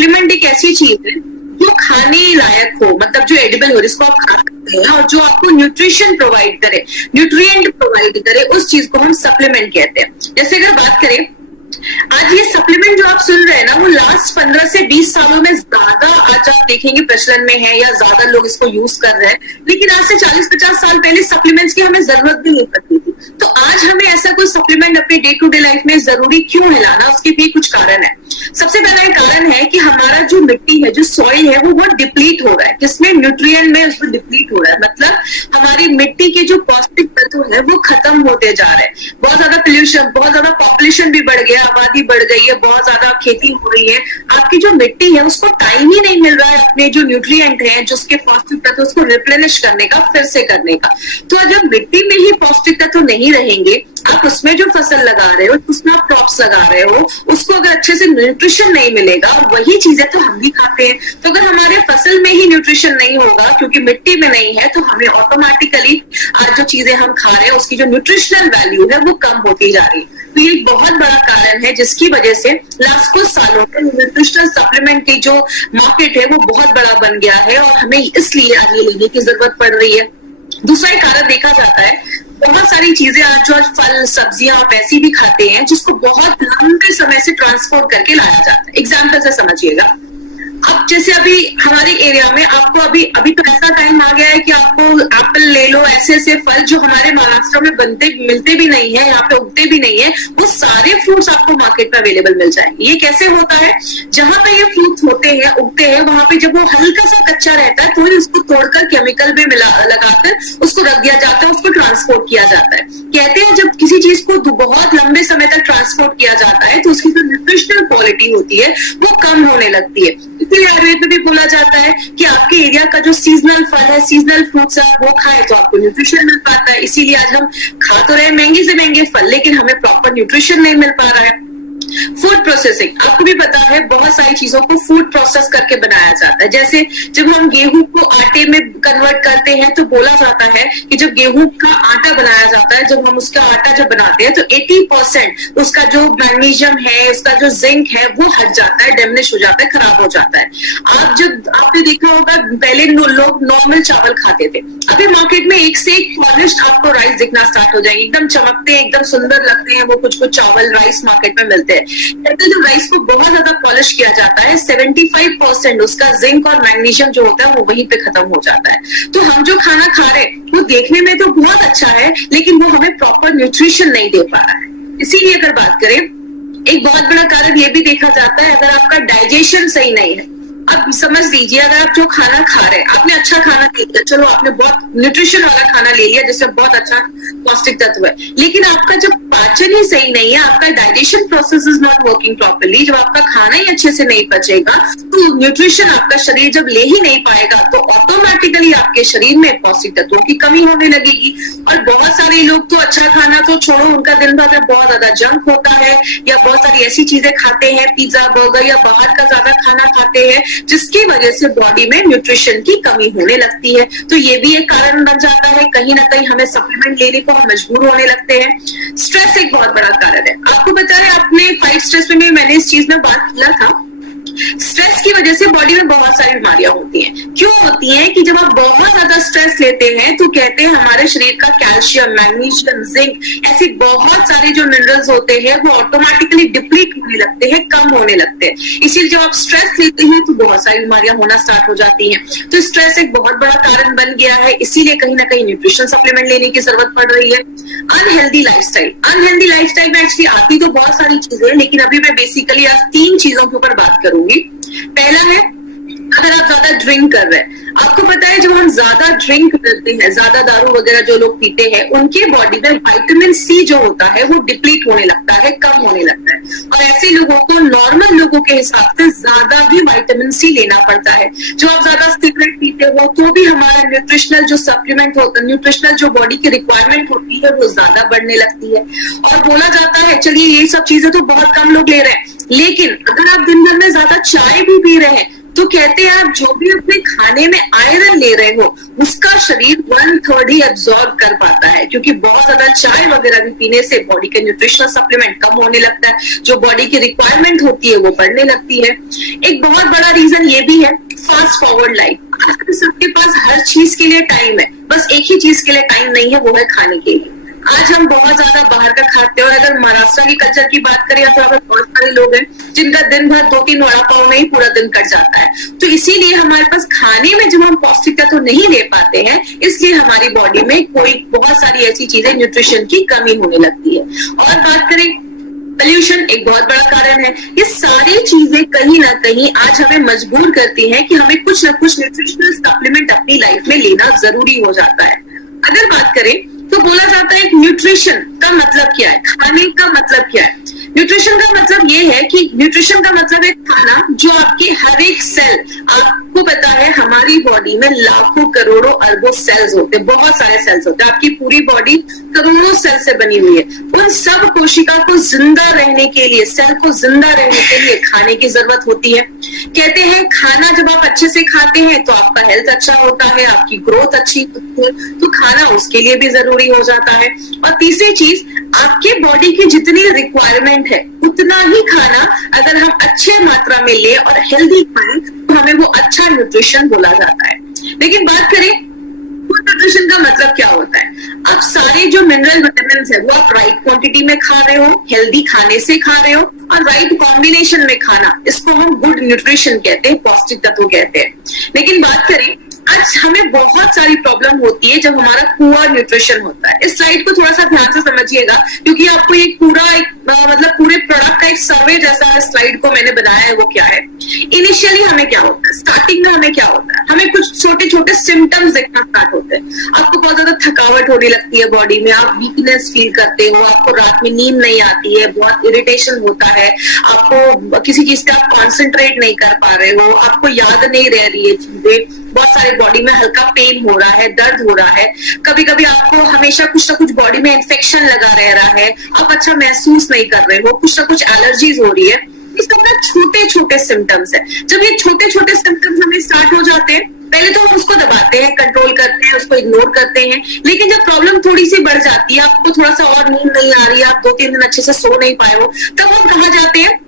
Supplement एक ऐसी चीज है जो खाने लायक हो, मतलब जो एडिबल हो, जिसको आप खा सकते हैं और जो आपको न्यूट्रिशन प्रोवाइड करे, न्यूट्रिएंट प्रोवाइड करे, उस चीज को हम सप्लीमेंट कहते हैं। जैसे अगर बात करें, आज ये सप्लीमेंट जो आप सुन रहे हैं ना, वो लास्ट 15 से 20 सालों में ज्यादा आज आप देखेंगे प्रचलन में है, या ज्यादा लोग इसको यूज कर रहे हैं। लेकिन आज से 40-50 साल पहले सप्लीमेंट्स की हमें जरूरत भी नहीं पड़ती थी। तो आज हमें ऐसा कोई सप्लीमेंट अपने डे टू डे लाइफ में जरूरी क्यों है लाना, उसके भी कुछ कारण है। सबसे पहला एक कारण है कि हमारा जो मिट्टी है, जो सॉइल है, वो बहुत डिप्लीट हो रहा है। किसमें? न्यूट्रिएंट में उसमें डिप्लीट हो रहा है। मतलब हमारी मिट्टी के जो पौष्टिक तत्व है वो खत्म होते जा रहे हैं। बहुत ज्यादा पोल्यूशन, बहुत ज्यादा पॉपुलेशन भी बढ़ गया, आबादी बढ़ गई है, बहुत ज्यादा खेती हो रही है। आपकी जो मिट्टी है उसको टाइम ही नहीं मिल रहा है अपने जो न्यूट्रिएंट है, जो उसके पौष्टिक तत्व, उसको रिप्लेनिश करने का, फिर से करने का। तो जब मिट्टी में ही पौष्टिक तत्व नहीं रहेंगे, आप उसमें जो फसल लगा रहे हो, उसमें आप क्रॉप्स लगा रहे हो, उसको अगर अच्छे से न्यूट्रिशन नहीं मिलेगा, और वही चीजें तो हम भी खाते हैं, तो अगर हमारे फसल में ही न्यूट्रिशन नहीं होगा क्योंकि मिट्टी में नहीं है, तो हमें ऑटोमेटिकली आज जो चीजें हम खा रहे हैं उसकी जो न्यूट्रिशनल वैल्यू है वो कम होती जा रही है। तो ये एक बहुत बड़ा कारण है जिसकी वजह से लास्ट कुछ सालों में न्यूट्रिशनल सप्लीमेंट की जो मार्केट है वो बहुत बड़ा बन गया है, और हमें इसलिए आगे लेने की जरूरत पड़ रही है। दूसरा एक कारण देखा जाता है, बहुत सारी चीजें आज जो फल सब्जियां आप ऐसी भी खाते हैं जिसको बहुत लंबे समय से ट्रांसपोर्ट करके लाया जाता है। एग्जाम्पल से समझिएगा, अब जैसे अभी हमारे एरिया में आपको अभी तो ऐसा टाइम आ गया है कि आपको एप्पल ले लो, ऐसे ऐसे फल जो हमारे महाराष्ट्र में बनते मिलते भी नहीं है, यहाँ पे उगते भी नहीं है, वो सारे फ्रूट्स आपको मार्केट में अवेलेबल मिल जाएंगे। ये कैसे होता है? जहां पे ये फ्रूट्स होते हैं, उगते हैं, वहां पे जब वो हल्का सा कच्चा रहता है तो ही उसको तोड़कर केमिकल में लगाकर उसको रख दिया जाता है, उसको ट्रांसपोर्ट किया जाता है। कहते हैं जब किसी चीज को बहुत लंबे समय तक ट्रांसपोर्ट किया जाता है तो उसकी जो न्यूट्रिशनल क्वालिटी होती है वो कम होने लगती है। इसलिए आयुर्वेद में भी बोला जाता है कि आपके एरिया का जो सीजनल फल है, सीजनल फ्रूट्स है, वो खाए तो आपको न्यूट्रिशन मिल पाता है। इसीलिए आज हम खा तो रहे महंगे से महंगे फल, लेकिन हमें प्रॉपर न्यूट्रिशन नहीं मिल पा रहा है। फूड प्रोसेसिंग, आपको भी पता है बहुत सारी चीजों को फूड प्रोसेस करके बनाया जाता है। जैसे जब हम गेहूं को आटे में कन्वर्ट करते हैं तो बोला जाता है कि जब गेहूं का आटा बनाया जाता है, जब हम उसका आटा जब बनाते हैं तो 80% उसका जो मैग्नीशियम है, उसका जो जिंक है वो हट जाता है, डैमेज हो जाता है, खराब हो जाता है। आपने देखा होगा पहले लोग नॉर्मल चावल खाते थे, अभी मार्केट में एक से एक पॉलिश्ड आपको राइस दिखना स्टार्ट हो जाएंगे, एकदम चमकते हैं, एकदम सुंदर लगते हैं वो कुछ चावल राइस मार्केट में मिलते हैं। कहते हैं जब राइस को बहुत ज्यादा पॉलिश किया जाता है, 75% उसका जिंक और मैग्नीशियम जो होता है वो वहीं पे खत्म हो जाता है। तो हम जो खाना खा रहे हैं वो देखने में तो बहुत अच्छा है, लेकिन वो हमें प्रॉपर न्यूट्रिशन नहीं दे पा रहा है। इसीलिए अगर बात करें, एक बहुत बड़ा कारण ये भी देखा जाता है, अगर आपका डाइजेशन सही नहीं है, अब समझ लीजिए अगर आप जो खाना खा रहे हैं, आपने अच्छा खाना ले लिया, चलो आपने बहुत न्यूट्रिशन वाला खाना ले लिया जिसमें बहुत अच्छा पौष्टिक तत्व है, लेकिन आपका जब पाचन ही सही नहीं है, आपका digestion process is not working properly, जब आपका खाना ही अच्छे से नहीं पचेगा तो न्यूट्रिशन आपका शरीर जब ले ही नहीं पाएगा तो ऑटोमेटिकली आपके शरीर में पौष्टिक तत्वों की कमी होने लगेगी। और बहुत सारे लोग तो अच्छा खाना तो छोड़ो, उनका दिन भर में बहुत ज्यादा जंक होता है, या बहुत सारी ऐसी चीजें खाते हैं, पिज्जा बर्गर या बाहर का ज्यादा खाना खाते हैं, जिसकी वजह से बॉडी में न्यूट्रिशन की कमी होने लगती है। तो ये भी एक कारण बन जाता है, कहीं ना कहीं हमें सप्लीमेंट लेने को हम मजबूर होने लगते हैं। स्ट्रेस एक बहुत बड़ा कारण है। आपको पता है, आपने 5 स्ट्रेस में मैंने इस चीज में बात किया था, स्ट्रेस की वजह से बॉडी में बहुत सारी बीमारियां होती हैं। क्यों होती हैं? कि जब आप बहुत ज्यादा स्ट्रेस लेते हैं तो कहते हैं हमारे शरीर का कैल्शियम, मैग्नीशियम, जिंक, ऐसे बहुत सारे जो मिनरल्स होते हैं वो ऑटोमेटिकली डिप्लीट होने लगते हैं, कम होने लगते हैं। इसीलिए जब आप स्ट्रेस लेते हैं तो बहुत सारी बीमारियां होना स्टार्ट हो जाती हैं। तो स्ट्रेस एक बहुत बड़ा कारण बन गया है, इसीलिए कहीं ना कहीं न्यूट्रिशन सप्लीमेंट लेने की जरूरत पड़ रही है। अनहेल्दी लाइफस्टाइल में एक्चुअली आती तो बहुत सारी चीजें, लेकिन अभी मैं बेसिकली आज 3 चीजों के ऊपर बात करूंगी। पहला है, अगर आप ज्यादा ड्रिंक कर रहे हैं, आपको पता है जब हम ज्यादा ड्रिंक करते हैं, ज्यादा दारू वगैरह जो लोग पीते हैं, उनके बॉडी में विटामिन सी जो होता है वो डिप्लीट होने लगता है, कम होने लगता है। और ऐसे लोगों को नॉर्मल लोगों के हिसाब से ज्यादा भी विटामिन सी लेना पड़ता है। जो आप ज्यादा सिगरेट पीते हो तो भी हमारा न्यूट्रिशनल जो सप्लीमेंट होता है, न्यूट्रिशनल जो बॉडी की रिक्वायरमेंट होती है वो ज्यादा बढ़ने लगती है। और बोला जाता है, चलिए ये सब चीजें तो बहुत कम लोग ले रहे हैं, लेकिन अगर आप दिन भर में ज्यादा चाय भी पी रहे हैं तो कहते हैं आप जो भी अपने खाने में आयरन ले रहे हो उसका शरीर 1/3 ही एब्जॉर्ब कर पाता है, क्योंकि बहुत ज्यादा चाय वगैरह भी पीने से बॉडी के न्यूट्रिशनल सप्लीमेंट कम होने लगता है, जो बॉडी की रिक्वायरमेंट होती है वो बढ़ने लगती है। एक बहुत बड़ा रीजन ये भी है फास्ट फॉरवर्ड लाइफ। आजकल सबके पास हर चीज के लिए टाइम है, बस एक ही चीज के लिए टाइम नहीं है, वो है खाने के लिए। आज हम बहुत ज्यादा बाहर का खाते हैं, और अगर महाराष्ट्र की कल्चर की बात करें तो बहुत सारे लोग हैं जिनका दिन भर 2-3 वड़ा पाव में ही पूरा दिन कट जाता है। तो इसीलिए हमारे पास खाने में जब हम पौष्टिकता तो नहीं ले पाते हैं, इसलिए हमारी बॉडी में कोई बहुत सारी ऐसी चीजें न्यूट्रिशन की कमी होने लगती है। और बात करें पोल्यूशन, एक बहुत बड़ा कारण है। ये सारी चीजें कहीं ना कहीं आज हमें मजबूर करती हैं कि हमें कुछ ना कुछ न्यूट्रिशनल सप्लीमेंट अपनी लाइफ में लेना जरूरी हो जाता है। अगर बात करें तो बोला जाता है कि न्यूट्रिशन का मतलब क्या है, खाने का मतलब क्या है। न्यूट्रिशन का मतलब ये है कि न्यूट्रिशन का मतलब है खाना जो आपके हर एक सेल, आपको पता है हमारी बॉडी में लाखों करोड़ों अरबों सेल्स होते हैं, बहुत सारे सेल्स होते हैं, आपकी पूरी बॉडी करोड़ों सेल से बनी हुई है। उन सब कोशिका को जिंदा रहने के लिए, सेल को जिंदा रहने के लिए खाने की जरूरत होती है। कहते हैं खाना जब आप अच्छे से खाते हैं तो आपका हेल्थ अच्छा होता है, आपकी ग्रोथ अच्छी होती है, तो खाना उसके लिए भी जरूरी हो जाता है। और तीसरी चीज, आपके बॉडी की जितनी रिक्वायरमेंट है उतना ही खाना अगर हम अच्छे मात्रा में ले और हेल्दी खाएं तो हमें वो अच्छा न्यूट्रिशन बोला जाता है। लेकिन बात करें गुड न्यूट्रिशन का मतलब क्या होता है। अब सारे जो मिनरल विटामिन है वो आप राइट क्वांटिटी में खा रहे हो, हेल्दी खाने से खा रहे हो, और राइट कॉम्बिनेशन में खाना, इसको हम गुड न्यूट्रिशन कहते हैं, पौष्टिक तत्व कहते हैं। लेकिन बात करें आज हमें बहुत सारी प्रॉब्लम होती है जब हमारा पुअर न्यूट्रिशन होता है। इस स्लाइड को थोड़ा सा ध्यान से समझिएगा, क्योंकि आपको एक पूरा मतलब पूरे प्रोडक्ट का एक सर्वे जैसा स्लाइड को मैंने बनाया है। वो क्या है, इनिशियली हमें क्या होता है, स्टार्टिंग में हमें क्या होता है, हमें कुछ छोटे छोटे सिम्टम्स दिखना स्टार्ट होते हैं। आपको बहुत ज्यादा थकावट होने लगती है बॉडी में, आप वीकनेस फील करते हो, आपको रात में नींद नहीं आती है, बहुत इरिटेशन होता है, आपको किसी चीज पे आप कॉन्सेंट्रेट नहीं कर पा रहे हो, आपको याद नहीं रह रही है चीजें, बहुत सारे बॉडी में हल्का पेन हो रहा है, दर्द हो रहा है, कभी कभी आपको हमेशा कुछ ना कुछ बॉडी में इन्फेक्शन लगा रह रहा है, आप अच्छा महसूस नहीं कर रहे हो, कुछ ना कुछ एलर्जीज हो रही है। ये सब ना छोटे छोटे सिम्टम्स है। जब ये छोटे छोटे सिम्टम्स हमें स्टार्ट हो जाते हैं, पहले तो हम उसको दबाते हैं, कंट्रोल करते हैं, उसको इग्नोर करते हैं। लेकिन जब प्रॉब्लम थोड़ी सी बढ़ जाती है, आपको थोड़ा सा और नींद नहीं आ रही है, आप 2-3 दिन अच्छे से सो नहीं पाए हो, तब हम कहाँ जाते हैं,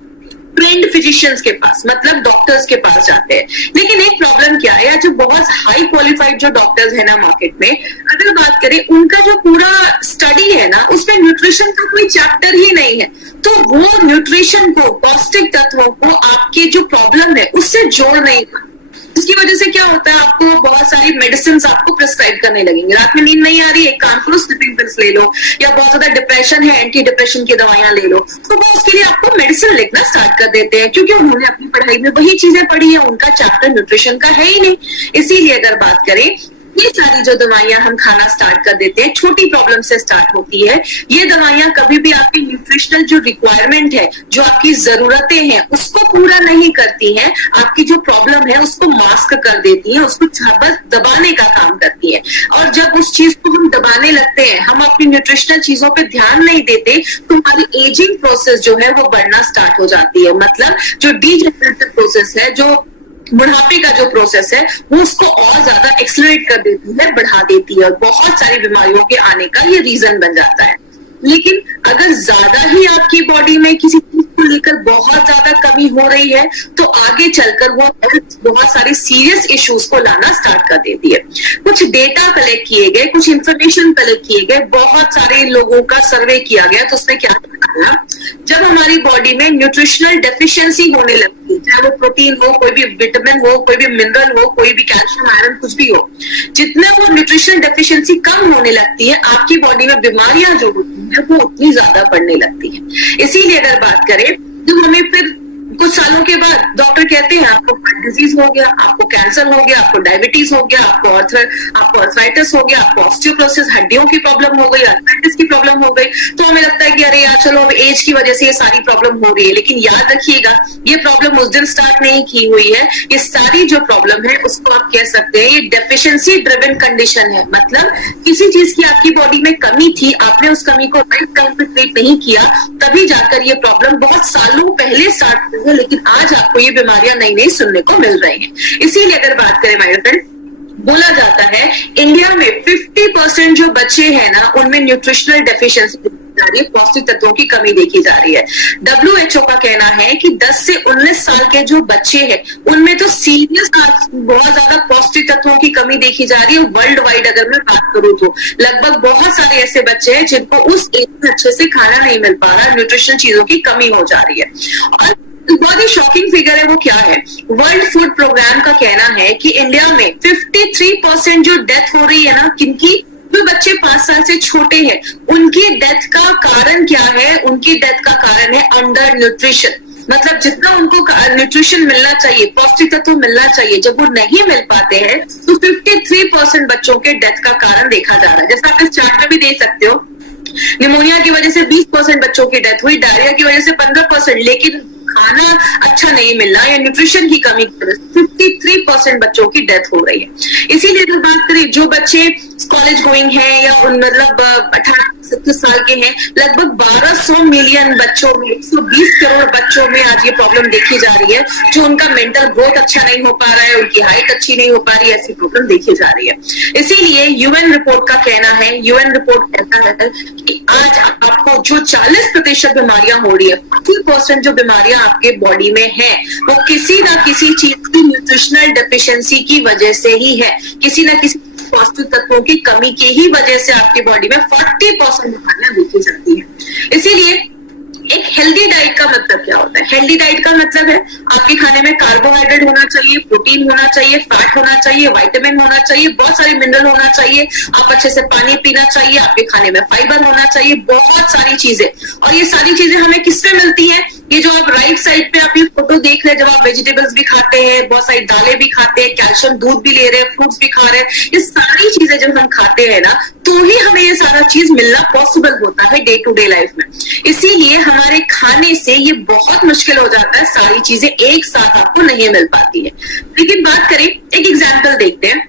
ट्रेंड फिजिशियंस के पास, मतलब डॉक्टर्स के पास जाते हैं। लेकिन एक प्रॉब्लम क्या है, या जो बहुत हाई क्वालिफाइड जो डॉक्टर्स है ना मार्केट में, अगर बात करें उनका जो पूरा स्टडी है ना, उसमें न्यूट्रिशन का कोई चैप्टर ही नहीं है। तो वो न्यूट्रिशन को, पौष्टिक तत्वों को आपके जो प्रॉब्लम है उससे जोड़ नहीं पाते। इसकी वजह से क्या होता है, आपको बहुत सारी मेडिसिन आपको प्रिस्क्राइब करने लगेंगे। रात में नींद नहीं आ रही, एक काम करो, स्लीपिंग पिल्स ले लो, या बहुत ज्यादा डिप्रेशन है, एंटी डिप्रेशन की दवाइयां ले लो। तो वो उसके लिए आपको मेडिसिन लिखना स्टार्ट कर देते हैं, क्योंकि उन्होंने अपनी पढ़ाई में वही चीजें पढ़ी है, उनका चैप्टर न्यूट्रिशन का है ही नहीं। इसीलिए अगर बात करें, ये सारी जो दवाइयां हम खाना स्टार्ट कर देते हैं, छोटी प्रॉब्लम से स्टार्ट होती है। ये दवाइयां कभी भी आपकी न्यूट्रिशनल जो रिक्वायरमेंट है, जो आपकी जरूरतें हैं, उसको पूरा नहीं करती हैं। आपकी जो प्रॉब्लम है उसको मास्क कर देती हैं, उसको बस दबाने का काम करती है। और जब उस चीज को हम दबाने लगते हैं, हम अपनी न्यूट्रिशनल चीजों पे ध्यान नहीं देते, तो हमारी एजिंग प्रोसेस जो है वो बढ़ना स्टार्ट हो जाती है। मतलब जो डीजेनरेटिव प्रोसेस है, जो बुढ़ापे का जो प्रोसेस है, वो उसको और ज्यादा एक्सलरेट कर देती है, बढ़ा देती है, और बहुत सारी बीमारियों के आने का ये रीजन बन जाता है। लेकिन अगर ज्यादा ही आपकी बॉडी में किसी चीज को लेकर बहुत ज्यादा कमी हो रही है, तो आगे चलकर वो बहुत सारी सीरियस इश्यूज को लाना स्टार्ट कर देती है। कुछ डेटा कलेक्ट किए गए, कुछ इंफॉर्मेशन कलेक्ट किए गए, बहुत सारे लोगों का सर्वे किया गया, तो उसमें क्या बताया, जब हमारी बॉडी में न्यूट्रिशनल डेफिशिएंसी होने लगती है, चाहे वो प्रोटीन हो, कोई भी विटामिन हो, कोई भी मिनरल हो, कोई भी कैल्शियम, आयरन, कुछ भी हो, जितना वो न्यूट्रिशनल डेफिशिएंसी कम होने लगती है, आपकी बॉडी में बीमारियां जो होती है वो उतनी ज्यादा बढ़ने लगती है। इसीलिए अगर बात करें तो हमें फिर कुछ सालों के बाद डॉक्टर कहते हैं आपको हार्ट डिजीज हो गया, आपको कैंसर हो गया, आपको डायबिटीज हो गया, आपको अर्थराइटिस हो गया, आपको ऑस्टियोपोरोसिस, हड्डियों की प्रॉब्लम हो गई, अर्थराइटिस की प्रॉब्लम हो गई। तो हमें लगता है कि अरे यार चलो अब एज की वजह से ये सारी प्रॉब्लम हो रही है। लेकिन याद रखिएगा, ये प्रॉब्लम उस दिन स्टार्ट नहीं की हुई है। ये सारी जो प्रॉब्लम है उसको आप कह सकते हैं ये डेफिशिएंसी ड्रिवन कंडीशन है। मतलब किसी चीज की आपकी बॉडी में कमी थी, आपने उस कमी को राइट टाइम पे ट्रीट नहीं किया, तभी जाकर ये प्रॉब्लम बहुत सालों पहले स्टार्ट रही है, लेकिन आज आपको ये बीमारियां नई नई सुनने को मिल रही हैं। इसीलिए अगर बात करें माय फ्रेंड, बोला जाता है इंडिया में 50% जो बच्चे हैं ना, उनमें न्यूट्रिशनल डेफिशिएंसी जा रही है, पौष्टिक तत्वों की कमी देखी जा रही है। WHO का कहना है कि 10 से 19 साल के जो बच्चे हैं उनमें तो सीरियस बहुत ज्यादा पौष्टिक तत्वों की कमी देखी जा रही है। वर्ल्ड वाइड अगर मैं बात करूं तो लगभग बहुत सारे ऐसे बच्चे हैं जिनको उस एज में अच्छे से खाना नहीं मिल पा रहा, न्यूट्रिशन चीजों की कमी हो जा रही है। और बहुत ही शॉकिंग फिगर है, वो क्या है, वर्ल्ड फूड प्रोग्राम का कहना है कि इंडिया में 53% जो डेथ हो रही है ना, किनकी, जो बच्चे 5 साल से छोटे हैं, उनकी डेथ का कारण क्या है, उनकी डेथ का कारण है अंडर न्यूट्रिशन। मतलब जितना उनको न्यूट्रिशन मिलना चाहिए, पौष्टिक तत्व मिलना चाहिए, जब वो नहीं मिल पाते हैं तो 53% बच्चों के डेथ का कारण देखा जा रहा है। जैसा आप इस चार्ट में भी देख सकते हो, निमोनिया की वजह से 20% बच्चों की डेथ हुई, डायरिया की वजह से 15%, लेकिन खाना अच्छा नहीं मिलना या न्यूट्रिशन की कमी की वजह से 53% बच्चों की डेथ हो रही है। इसीलिए अगर बात करें, जो बच्चे कॉलेज गोइंग हैं या मतलब 18-27 साल के हैं, लगभग 1200 मिलियन बच्चों में, 120 करोड़ बच्चों में आज ये प्रॉब्लम देखी जा रही है, जो उनका मेंटल ग्रोथ अच्छा नहीं हो पा रहा है, उनकी हाइट अच्छी नहीं हो पा रही है, ऐसी प्रॉब्लम देखी जा रही है। इसीलिए यूएन रिपोर्ट का कहना है, यूएन रिपोर्ट कहता है कि आज आपको जो 40% बीमारियां हो रही है, 40% जो बीमारियां आपके बॉडी में है, वो किसी ना किसी चीज की न्यूट्रिशनल डेफिशिएंसी की वजह से ही है, किसी ना किसी पौष्टिक तत्वों की कमी की ही वजह से आपकी बॉडी में 40% बीमारियां देखी जाती है। इसीलिए एक हेल्दी डाइट का मतलब क्या होता है? हेल्दी डाइट का मतलब है आपके खाने में कार्बोहाइड्रेट होना चाहिए, प्रोटीन होना चाहिए, फैट होना चाहिए, विटामिन होना चाहिए, बहुत सारे मिनरल होना चाहिए, आप अच्छे से पानी पीना चाहिए, आपके खाने में फाइबर होना चाहिए, बहुत सारी चीजें। और ये सारी चीजें हमें किससे मिलती है? ये जो आप राइट साइड पे आप ये फोटो देख रहे हैं, जब आप वेजिटेबल्स भी खाते हैं, बहुत सारी दालें भी खाते हैं, कैल्शियम दूध भी ले रहे हैं, फ्रूट्स भी खा रहे हैं, ये सारी चीजें जब हम खाते हैं ना, तो ही हमें ये सारा चीज मिलना पॉसिबल होता है डे टू डे लाइफ में। इसीलिए हमारे खाने से ये बहुत मुश्किल हो जाता है, सारी चीजें एक साथ आपको नहीं मिल पाती है। लेकिन बात करें, एक एग्जाम्पल देखते हैं,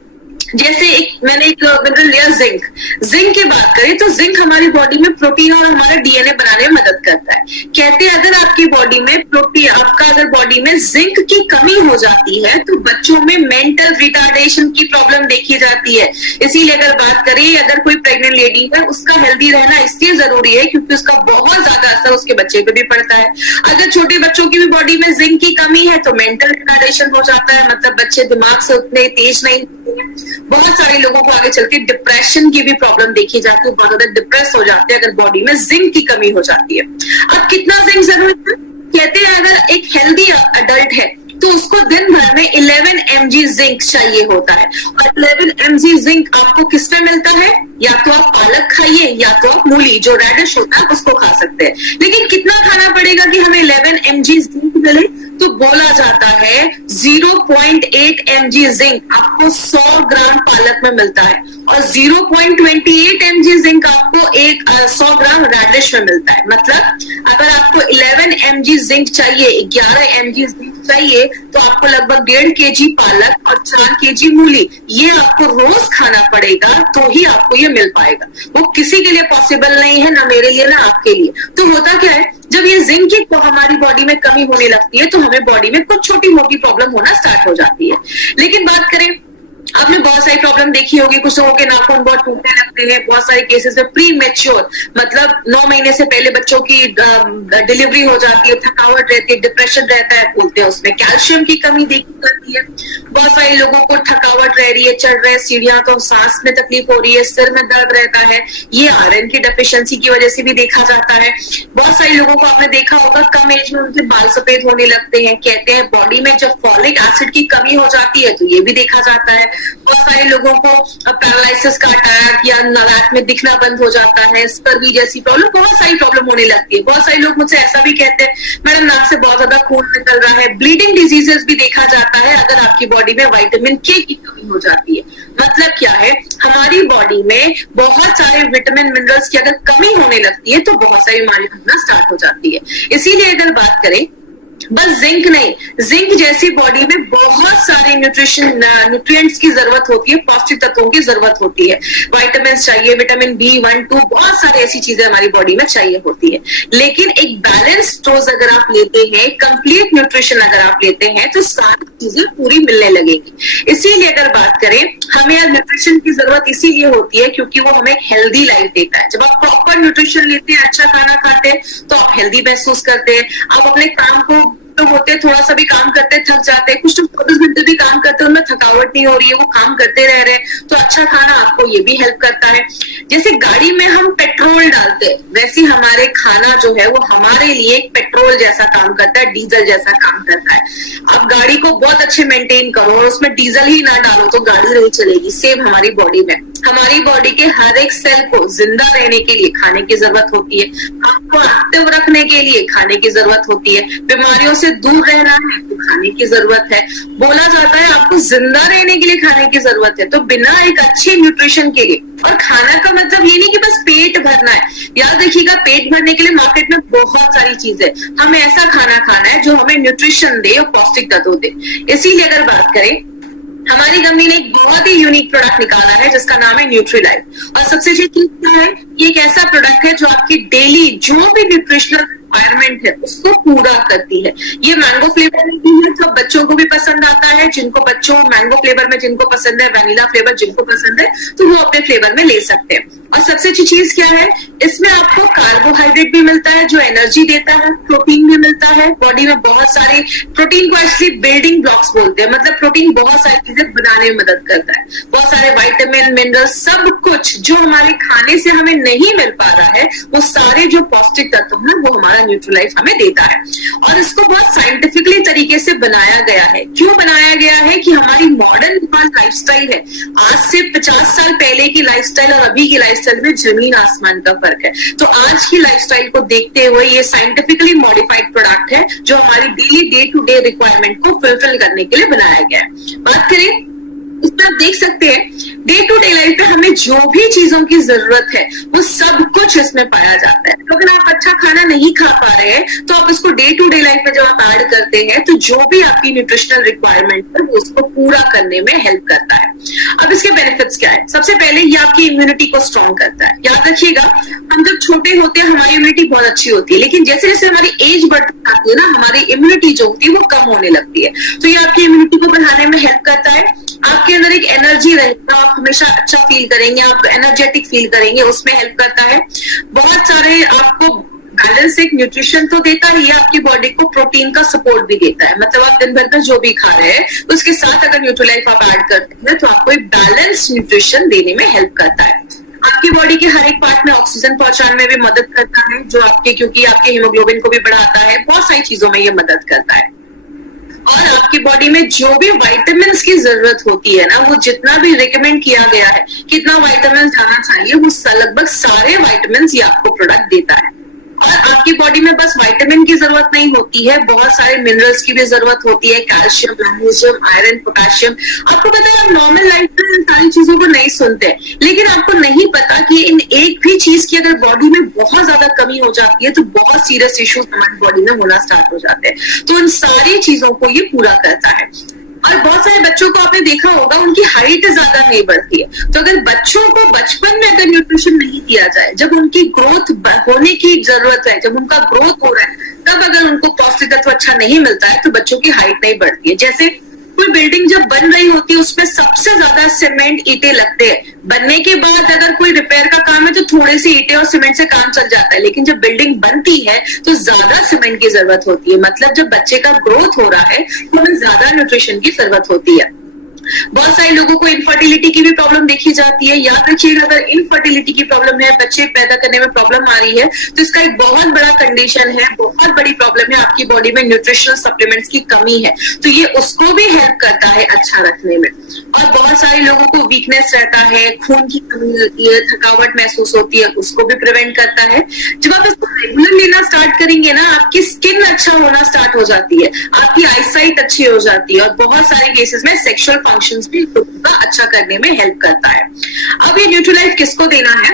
जैसे मैंने एक मिनरल लिया जिंक। जिंक की बात करें तो जिंक हमारी बॉडी में प्रोटीन और हमारा डीएनए बनाने में मदद करता है। कहते हैं अगर आपकी बॉडी में प्रोटीन, आपका अगर बॉडी में जिंक की कमी हो जाती है तो बच्चों में मेंटल रिटार्डेशन की प्रॉब्लम देखी जाती है। इसीलिए अगर बात करें, अगर कोई प्रेग्नेंट लेडी है, उसका हेल्दी रहना इसलिए जरूरी है क्योंकि उसका बहुत ज्यादा असर उसके बच्चे पे भी पड़ता है। अगर छोटे बच्चों की भी बॉडी में जिंक की कमी है तो मेंटल रिटार्डेशन हो जाता है, मतलब बच्चे दिमाग से उतने तेज नहीं होते हैं। बहुत सारे लोगों को आगे चल के डिप्रेशन की भी प्रॉब्लम देखी जाती है, बहुत ज्यादा डिप्रेस हो जाते हैं अगर बॉडी में जिंक की कमी हो जाती है। अब कितना जिंक जरूरी है? कहते हैं अगर एक हेल्दी अडल्ट है तो उसको दिन भर में 11 mg जिंक चाहिए होता है। और 11 mg जिंक आपको किसमें मिलता है? या तो आप पालक खाइए या तो आप मूली, जो रेडिश होता है, उसको खा सकते हैं। लेकिन कितना खाना पड़ेगा कि हमें 11 mg जिंक मिले? तो बोला जाता है 0.8 mg जिंक आपको 100 ग्राम पालक में मिलता है और 0.28 mg जिंक आपको 100 ग्राम रेडिश में मिलता है। मतलब अगर आपको 11 mg जिंक चाहिए, 11 mg जिंक चाहिए, तो आपको लगभग 1.5 kg पालक और 4 kg मूली, ये आपको रोज खाना पड़ेगा, तो ही आपको ये मिल पाएगा। वो किसी के लिए पॉसिबल नहीं है, ना मेरे लिए ना आपके लिए। तो होता क्या है, जब ये जिंक की हमारी बॉडी में कमी होने लगती है तो हमें बॉडी में कुछ छोटी मोटी प्रॉब्लम होना स्टार्ट हो जाती है। लेकिन बात करें, आपने बहुत सारी प्रॉब्लम देखी होगी, कुछ लोगों के नाखून बहुत टूटने लगते हैं, बहुत सारे केसेस में प्री मैच्योर, मतलब 9 महीने से पहले बच्चों की डिलीवरी हो जाती है, थकावट रहती है, डिप्रेशन रहता है, बोलते हैं उसमें कैल्शियम की कमी देखी जाती है। बहुत सारे लोगों को थकावट रह रही है, चढ़ रहे सीढ़ियां तो सांस में तकलीफ हो रही है, सिर में दर्द रहता है, ये आयरन की डेफिशिएंसी की वजह से भी देखा जाता है। बहुत सारे लोगों को आपने देखा होगा कम एज में उनके बाल सफेद होने लगते हैं। कहते हैं बॉडी में जब फॉलिक एसिड की कमी हो जाती है तो ये भी देखा जाता है। बहुत सारे लोगों को पैरालिसिस का अटैक या नाक में दिखना बंद हो जाता है, स्कर्वी जैसी प्रॉब्लम, बहुत सारी प्रॉब्लम होने लगती है। बहुत सारे लोग मुझसे ऐसा भी कहते हैं मैडम नाक से बहुत ज्यादा खून निकल रहा है। ब्लीडिंग डिजीजेस भी देखा जाता है अगर आपकी बॉडी में विटामिन के की कमी हो जाती है। मतलब क्या है, हमारी बॉडी में बहुत सारे विटामिन मिनरल्स की अगर कमी होने लगती है तो बहुत सारी बीमारियां होना स्टार्ट हो जाती है। इसीलिए अगर बात करें, बस जिंक नहीं, जिंक जैसी बॉडी में बहुत सारे न्यूट्रिएंट्स की जरूरत होती है, पौष्टिक तत्वों की जरूरत होती है, विटामिन चाहिए, विटामिन B1, 2, बहुत सारी ऐसी चीजें हमारी बॉडी में चाहिए होती है। लेकिन एक बैलेंस डोज अगर आप लेते हैं, कंप्लीट न्यूट्रिशन अगर आप लेते हैं, तो सारी चीजें पूरी मिलने लगेगी। इसीलिए अगर बात करें, हमें यार न्यूट्रिशन की जरूरत इसीलिए होती है क्योंकि वो हमें हेल्दी लाइफ देता है। जब आप प्रॉपर न्यूट्रिशन लेते हैं, अच्छा खाना खाते हैं, तो आप हेल्दी महसूस करते हैं। आप अपने काम को तो होते थोड़ा सा भी काम करते थक जाते हैं, कुछ तो 24 घंटे भी काम करते हैं, उनमें थकावट नहीं हो रही है, वो काम करते रह रहे हैं, तो अच्छा खाना आपको ये भी हेल्प करता है। जैसे गाड़ी में हम पेट्रोल डालते हैं, वैसे हमारे खाना जो है वो हमारे लिए एक पेट्रोल जैसा काम करता है, डीजल जैसा काम करता है। आप गाड़ी को बहुत अच्छे मेंटेन करो और उसमें डीजल ही ना डालो तो गाड़ी नहीं चलेगी। सेम हमारी बॉडी में, हमारी बॉडी के हर एक सेल को जिंदा रहने के लिए खाने की जरूरत होती है, आपको एक्टिव रखने के लिए खाने की जरूरत होती है, बीमारियों से दूर रहना है तो खाने की जरूरत है। बोला जाता है आपको जिंदा रहने के लिए खाने की जरूरत है, तो बिना एक अच्छे न्यूट्रिशन के लिए, और खाना का मतलब ये नहीं कि बस पेट भरना है। याद रखिएगा, पेट भरने के लिए मार्केट में बहुत सारी चीजें, हमें ऐसा खाना खाना है जो हमें न्यूट्रिशन दे और पौष्टिक तत्व दे। इसीलिए अगर बात करें, हमारी कंपनी ने एक बहुत ही यूनिक प्रोडक्ट निकाला है जिसका नाम है न्यूट्रीलाइफ। और सबसे अच्छी चीज क्या है, ये एक ऐसा प्रोडक्ट है जो आपकी डेली जो भी न्यूट्रिशनल रिक्वायरमेंट है उसको पूरा करती है। ये मैंगो फ्लेवर में भी है, तो बच्चों को भी पसंद आता है, जिनको बच्चों मैंगो फ्लेवर में जिनको पसंद है, वैनिला फ्लेवर जिनको पसंद है, तो वो अपने फ्लेवर में ले सकते हैं। और सबसे अच्छी चीज क्या है, इसमें आपको कार्बोहाइड्रेट भी मिलता है जो एनर्जी देता है, प्रोटीन भी मिलता है। बॉडी में बहुत सारे प्रोटीन को एक्चुअली बिल्डिंग ब्लॉक्स बोलते हैं, मतलब प्रोटीन बहुत सारी चीजें बनाने में मदद करता है, बहुत सारे विटामिन, मिनरल, सब कुछ जो हमारे खाने से हमें नहीं मिल पा रहा है, वो सारे जो पौष्टिक तत्व है वो हमारा न्यूट्रीलाइफ हमें देता है। और इसको बहुत साइंटिफिकली तरीके से बनाया गया है। क्यों बनाया गया है कि हमारी मॉडर्न लाइफस्टाइल है, आज से 50 साल पहले की लाइफस्टाइल और अभी की लाइफस्टाइल में जमीन आसमान का फर्क है। तो आज की लाइफस्टाइल को देखते हुए ये साइंटिफिकली मॉडिफाइड प्रोडक्ट है जो हमारी daily day to day requirement को फुलफिल करने के लिए बनाया गया है। बात करें, इसमें आप देख सकते हैं डे टू डे लाइफ में हमें जो भी चीजों की जरूरत है वो सब कुछ इसमें पाया जाता है। तो अगर आप अच्छा खाना नहीं खा पा रहे हैं तो आप इसको डे टू डे लाइफ में जब आप ऐड करते हैं तो जो भी आपकी न्यूट्रिशनल रिक्वायरमेंट है वो उसको पूरा करने में हेल्प करता है। अब इसके बेनिफिट्स क्या है, सबसे पहले ये आपकी इम्यूनिटी को स्ट्रॉन्ग करता है। याद रखिएगा, हम जब छोटे होते हैं हमारी इम्यूनिटी बहुत अच्छी होती है, लेकिन जैसे जैसे हमारी एज बढ़ती जाती है ना, हमारी इम्यूनिटी जो होती है वो कम होने लगती है। तो ये आपकी इम्यूनिटी को बढ़ाने में हेल्प करता है। आपके अंदर एक एनर्जी रहेगा, आप हमेशा अच्छा फील करेंगे, आप एनर्जेटिक फील करेंगे, उसमें हेल्प करता है। बहुत सारे आपको बैलेंस एक न्यूट्रिशन तो देता ही है, आपकी बॉडी को प्रोटीन का सपोर्ट भी देता है। मतलब आप दिन भर में जो भी खा रहे हैं उसके साथ अगर न्यूट्रीलाइफ आप ऐड करते हैं तो आपको एक बैलेंस न्यूट्रिशन देने में हेल्प करता है। आपकी बॉडी के हर एक पार्ट में ऑक्सीजन पहुंचाने में भी मदद करता है, जो आपके क्योंकि आपके हीमोग्लोबिन को भी बढ़ाता है, बहुत सारी चीजों में ये मदद करता है। और आपकी बॉडी में जो भी विटामिन की जरूरत होती है ना, वो जितना भी रिकमेंड किया गया है कितना विटामिन जाना चाहिए, वो लगभग सारे विटामिन ये आपको प्रोडक्ट देता है। और आपकी बॉडी में बस विटामिन की जरूरत नहीं होती है, बहुत सारे मिनरल्स की भी जरूरत होती है, कैल्शियम, मैग्नीशियम, आयरन, पोटेशियम। आपको पता है, आप नॉर्मल लाइफ में इन सारी चीजों को नहीं सुनते, लेकिन आपको नहीं पता कि इन एक भी चीज की अगर बॉडी में बहुत ज्यादा कमी हो जाती है तो बहुत सीरियस इश्यूज हमारी बॉडी में होना स्टार्ट हो जाते हैं। तो इन सारी चीजों को ये पूरा करता है। और बहुत सारे बच्चों को आपने देखा होगा, उनकी हाइट ज्यादा नहीं बढ़ती है। तो अगर बच्चों को बचपन में अगर न्यूट्रिशन नहीं दिया जाए, जब उनकी ग्रोथ होने की जरूरत है, जब उनका ग्रोथ हो रहा है, तब अगर उनको पौष्टिक तत्व अच्छा नहीं मिलता है तो बच्चों की हाइट नहीं बढ़ती है। जैसे कोई बिल्डिंग जब बन रही होती है उसमें सबसे ज्यादा सीमेंट, ईंटें लगते हैं। बनने के बाद अगर कोई रिपेयर का काम है तो थोड़े से ईंटें और सीमेंट से काम चल जाता है, लेकिन जब बिल्डिंग बनती है तो ज्यादा सीमेंट की जरूरत होती है। मतलब जब बच्चे का ग्रोथ हो रहा है तो हमें ज्यादा न्यूट्रिशन की जरूरत होती है। बहुत सारे लोगों को इनफर्टिलिटी की भी प्रॉब्लम देखी जाती है। याद रखिएगा, अगर इनफर्टिलिटी की प्रॉब्लम है, बच्चे पैदा करने में प्रॉब्लम आ रही है, तो इसका एक बहुत बड़ा कंडीशन है, बहुत बड़ी प्रॉब्लम है, आपकी बॉडी में न्यूट्रिशनल सप्लीमेंट्स की कमी है। तो ये उसको भी हेल्प करता है अच्छा रखने में। और बहुत सारे लोगों को वीकनेस रहता है, खून की कमी रहती है, थकावट महसूस होती है, उसको भी प्रिवेंट करता है। जब आप इसको रेगुलर लेना स्टार्ट करेंगे ना, आपकी स्किन अच्छा होना स्टार्ट हो जाती है, आपकी आईसाइट अच्छी हो जाती है, और बहुत सारे केसेस में सेक्सुअल फंक्शंस भी अच्छा करने में हेल्प करता है। अब ये न्यूट्रीलाइफ किसको देना है?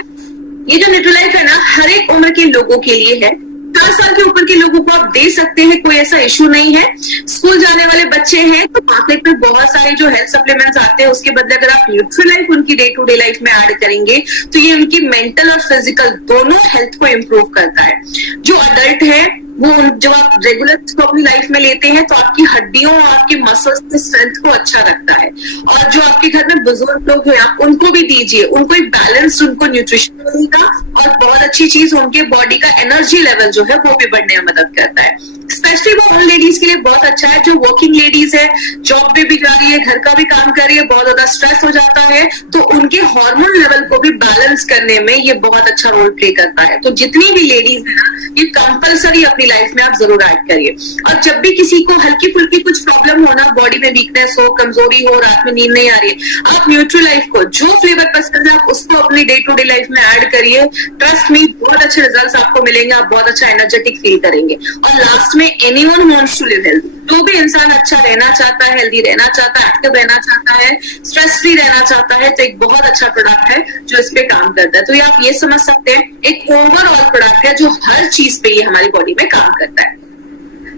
ये जो न्यूट्रीलाइफ है ना, हर एक उम्र के लोगों के लिए है। 4 साल के ऊपर के लोगों को आप दे सकते हैं, कोई ऐसा इशू नहीं है। स्कूल जाने वाले बच्चे हैं तो मार्केट में बहुत सारे जो हेल्थ सप्लीमेंट्स आते हैं, उसके बदले अगर आप न्यूट्रीलाइफ उनकी डे टू डे लाइफ में ऐड करेंगे तो ये उनकी मेंटल और फिजिकल दोनों हेल्थ को इम्प्रूव करता है। जो अडल्ट है वो जब आप रेगुलर इसको अपनी लाइफ में लेते हैं तो आपकी हड्डियों और आपके मसल्स के स्ट्रेंथ को अच्छा रखता है। और जो आपके घर में बुजुर्ग लोग हैं आप उनको भी दीजिए, उनको एक बैलेंस्ड उनको न्यूट्रिशन मिलेगा और बहुत अच्छी चीज उनके बॉडी का एनर्जी लेवल जो है वो भी बढ़ने में मदद करता है। स्पेशली वो उन लेडीज के लिए बहुत अच्छा है जो वर्किंग लेडीज है, जॉब पे भी जा रही है, घर का भी काम कर रही है, बहुत ज्यादा स्ट्रेस हो जाता है, तो उनके हार्मोन लेवल को भी बैलेंस करने में ये बहुत अच्छा रोल प्ले करता है। तो जितनी भी लेडीज है ना, ये कंपलसरी अपनी लाइफ में आप जरूर ऐड करिए। और जब भी किसी को हल्की फुल्की कुछ प्रॉब्लम हो ना, बॉडी में वीकनेस हो, कमजोरी हो, रात में नींद नहीं आ रही है, आप न्यूट्रीलाइफ को जो फ्लेवर पसंद है आप उसको अपनी डे टू डे लाइफ में ऐड करिए। ट्रस्ट मी, बहुत अच्छे रिजल्ट्स आपको मिलेंगे, आप बहुत अच्छा एनर्जेटिक फील करेंगे। और लास्ट में anyone who wants to live healthy, जो भी इंसान अच्छा रहना चाहता है, हेल्दी रहना चाहता है, एक्टिव रहना चाहता है, स्ट्रेस फ्री रहना चाहता है, तो एक बहुत अच्छा प्रोडक्ट है जो इस पे काम करता है। तो ये आप ये समझ सकते हैं एक ओवरऑल प्रोडक्ट है जो हर चीज पे ये हमारी बॉडी में काम करता है।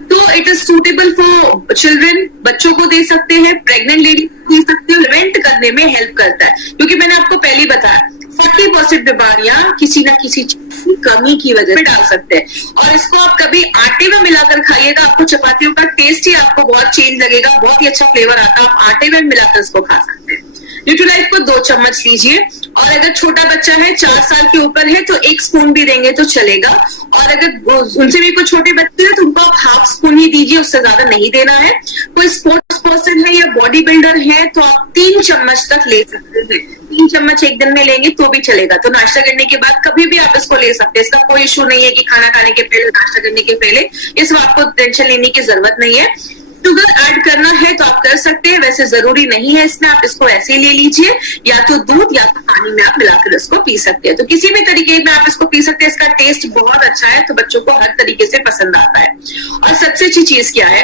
तो it is suitable for children, बच्चों को दे सकते हैं, प्रेग्नेंट लेडी दे सकते हैं, प्रिवेंट करने में हेल्प करता है। क्योंकि मैंने आपको पहले ही बताया 40% बीमारियां किसी न किसी चीज की कमी की वजह से डाल सकते हैं। और इसको आप कभी आटे में मिलाकर खाइएगा, आपको चपातियों का टेस्ट ही आपको बहुत चेंज लगेगा, बहुत ही अच्छा फ्लेवर आता है। आप आटे में मिलाकर इसको खा सकते हैं। न्यूट्रीलाइफ को 2 चम्मच लीजिए, और अगर छोटा बच्चा है 4 साल के ऊपर है तो 1 स्पून भी देंगे तो चलेगा। और अगर उनसे भी कोई छोटे बच्चे हैं तो उनको आप ½ स्पून ही दीजिए, उससे ज्यादा नहीं देना है। कोई स्पोर्ट्स पर्सन है या बॉडी बिल्डर है तो आप 3 चम्मच तक ले सकते हैं। 3 चम्मच एक दिन में लेंगे तो भी चलेगा। तो नाश्ता करने के बाद कभी भी आप इसको ले सकते हैं, इसका कोई इशू नहीं है कि खाना खाने के पहले, नाश्ता करने के पहले, इसमें आपको टेंशन लेने की जरूरत नहीं है। शुगर ऐड करना है तो आप कर सकते हैं, वैसे जरूरी नहीं है इसमें, आप इसको ऐसे ही ले लीजिए, या तो दूध या तो पानी में आप मिलाकर इसको पी सकते हैं। तो किसी भी तरीके में आप इसको पी सकते हैं, इसका टेस्ट बहुत अच्छा है तो बच्चों को हर तरीके से पसंद आता है। और सबसे अच्छी चीज क्या है,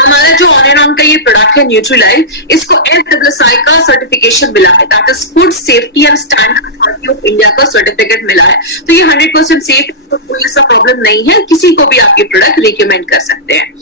हमारा जो ऑन एंड ऑन का ये प्रोडक्ट है न्यूट्रीलाइफ, इसको FSSAI का सर्टिफिकेशन मिला है, that is food safety and standard authority of India का सर्टिफिकेट मिला है। तो ये 100% सेफ, तो कोई ऐसा प्रॉब्लम नहीं है, किसी को भी आप ये प्रोडक्ट रिकमेंड कर सकते हैं।